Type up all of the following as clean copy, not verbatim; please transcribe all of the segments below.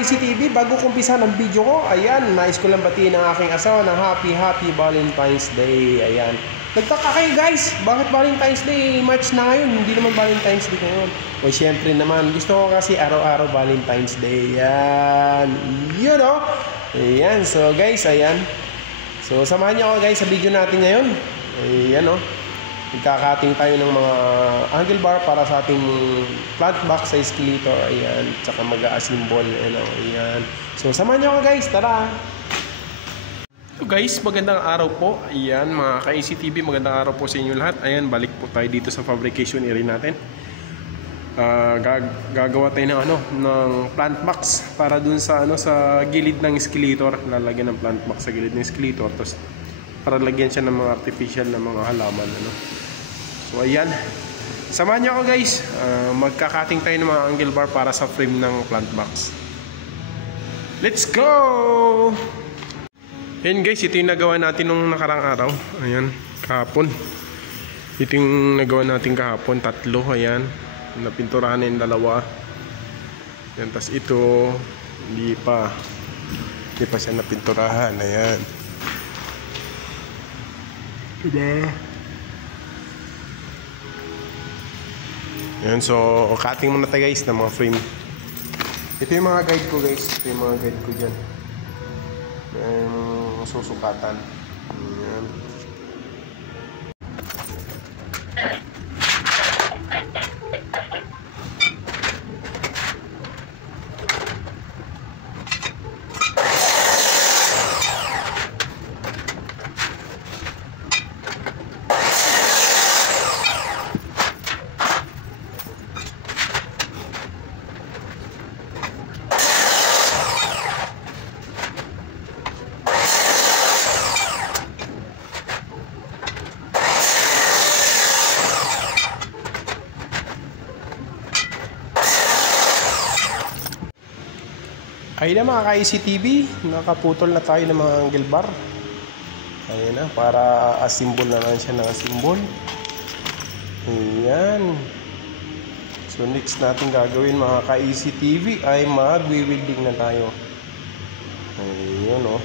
ka-ICTV, bago kumpisa ng video ko, ayan, nais ko lang batiin ang aking asawa ng Happy Valentine's Day. Ayan. Nagtaka kayo guys, bakit Valentine's Day? March na ngayon, hindi naman Valentine's Day ngayon. O syempre naman, gusto ko kasi araw-araw Valentine's Day. Ayan. Yun o. Ayan, so guys, ayan. So samahan niyo ako guys sa video natin ngayon. Ayan o. Magkakating tayo ng mga angle bar para sa ating plant box sa escalator. Ayan. Tsaka mag-a-assemble. Ayan. So, samahan nyo ako guys. Tara! So guys, magandang araw po. Ayan, mga ka-ICTV, magandang araw po sa inyo lahat. Ayan, balik po tayo dito sa fabrication area natin. Gagawa tayo ng plant box para dun sa sa gilid ng escalator. Lalagyan ng plant box sa gilid ng escalator. Tapos para lagyan siya ng mga artificial na mga halaman. So ayan, samahan niyo ako guys. Magkakating tayo ng mga angle bar para sa frame ng plant box. Let's go! Ayan guys, ito yung nagawa natin nung nakarang araw. Ayan, kahapon. Ito yung nagawa natin kahapon, 3. Ayan, napinturahan na yung 2. Ayan, tas ito hindi pa siya napinturahan. Ayan, diba? Yan, so cutting muna tayo guys ng mga frame. Ito yung mga guide ko guys. Ito yung mga guide ko dyan. Yung susukatan. Yan. Ayun na mga ka-ICTV, nakaputol na tayo ng mga angle bar. Ayun na, para assemble na lang siya ng assemble. Ayan. So next natin gagawin mga ka-ICTV ay mag-welding na tayo. Ayun o.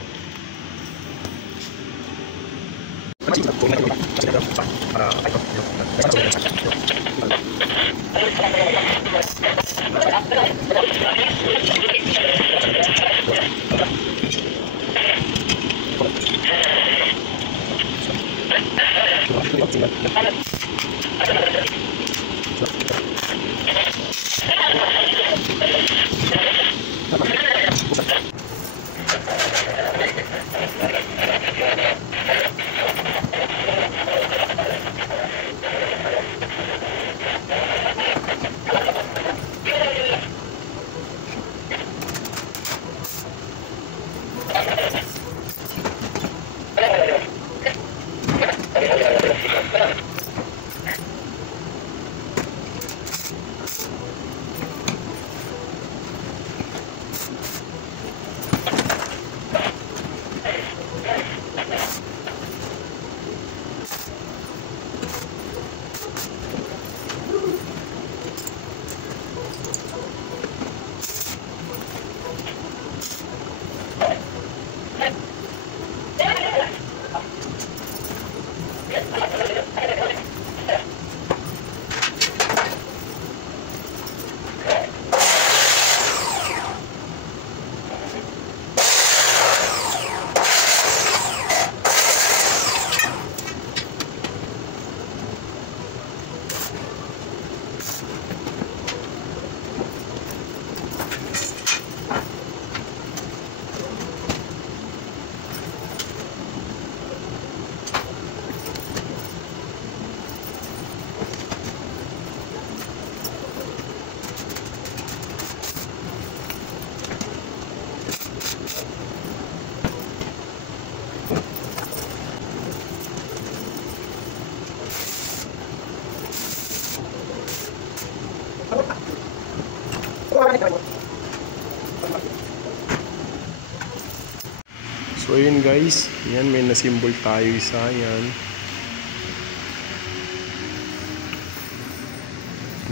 So ayun guys, yan, may na-symbol tayo isa, yan.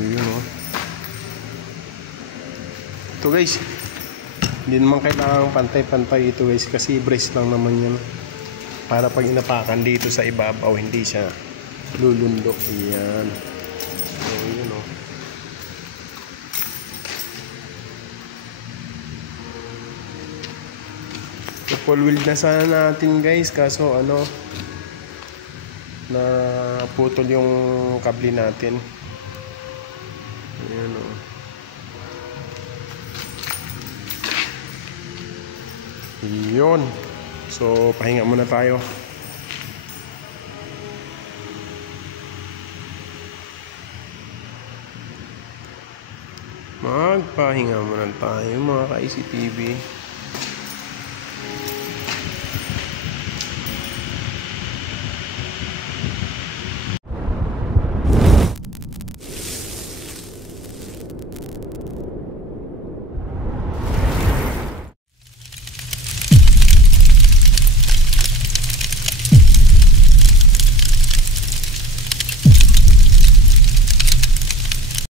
Ayun o. Ito guys, Hindi naman kailangan pantay-pantay ito guys, kasi brace lang naman yan. Para pag inapakan dito sa ibabaw, hindi siya lulundok. Ayan. So, yun o. Full wheel na sana natin guys, kaso ano, na putol yung kable natin. Ayan o. Yun. So, pahinga muna tayo. Magpahinga muna tayo mga ka-ICTV.